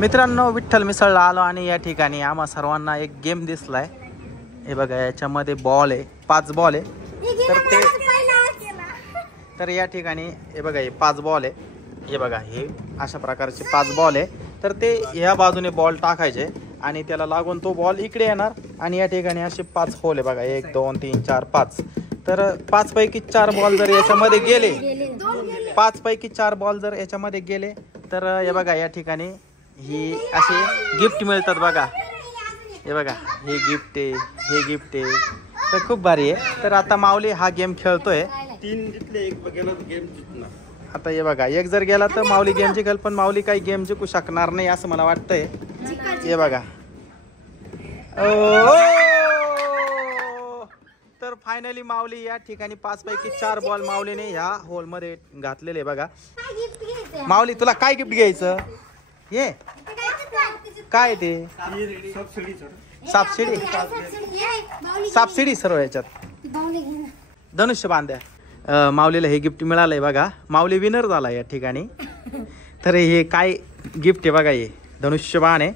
मित्रांनो, विठ्ठल मिसळला आलो आणि या ठिकाणी आम्हा सर्वांना एक गेम दिसलाय. हे बघा, याच्यामध्ये बॉल आहे, 5 बॉल आहे. तर या ठिकाणी हे बघा, हे 5 बॉल आहे. हे बघा, हे अशा प्रकारचे 5 बॉल आहे. तर ते ह्या बाजूने बॉल टाकायचे आणि त्याला लागून तो बॉल इकडे येणार आणि या ठिकाणी असे 5 होल आहे बघा, 1 2 3 4 5. तर 5 पैकी 4 बॉल जर याच्यामध्ये गेले, 5 पैकी 4 बॉल जर याच्यामध्ये गेले तर हे बघा, या ठिकाणी ही असे गिफ्ट मिळतात बघा. हे बघा, हे गिफ्ट आहे, हे गिफ्ट आहे. तर खूप भारी आहे. तर आता माऊली हा गेम खेळतोय. 3 जिंकले, 1 गेला तर गेम जिंकणार. आता हे बघा, 1 जर गेला तर माऊली गेम जिंकल, पण माऊली काही गेम जिंकू शकणार नाही असं मला वाटतंय. हे बघा, तर फायनली माऊली या ठिकाणी 5 पैकी 4 बॉल माऊलीने ह्या होल मध्ये घातलेले बघा. माऊली, तुला काय गिफ्ट घ्यायचं? हे काय ते? सापशिडी सर्व याच्यात धनुष्य बांध्या. माऊलीला हे गिफ्ट मिळालंय बघा. माऊली विनर झाला या ठिकाणी. तर हे काय गिफ्ट आहे बघा, हे धनुष्यबाण आहे.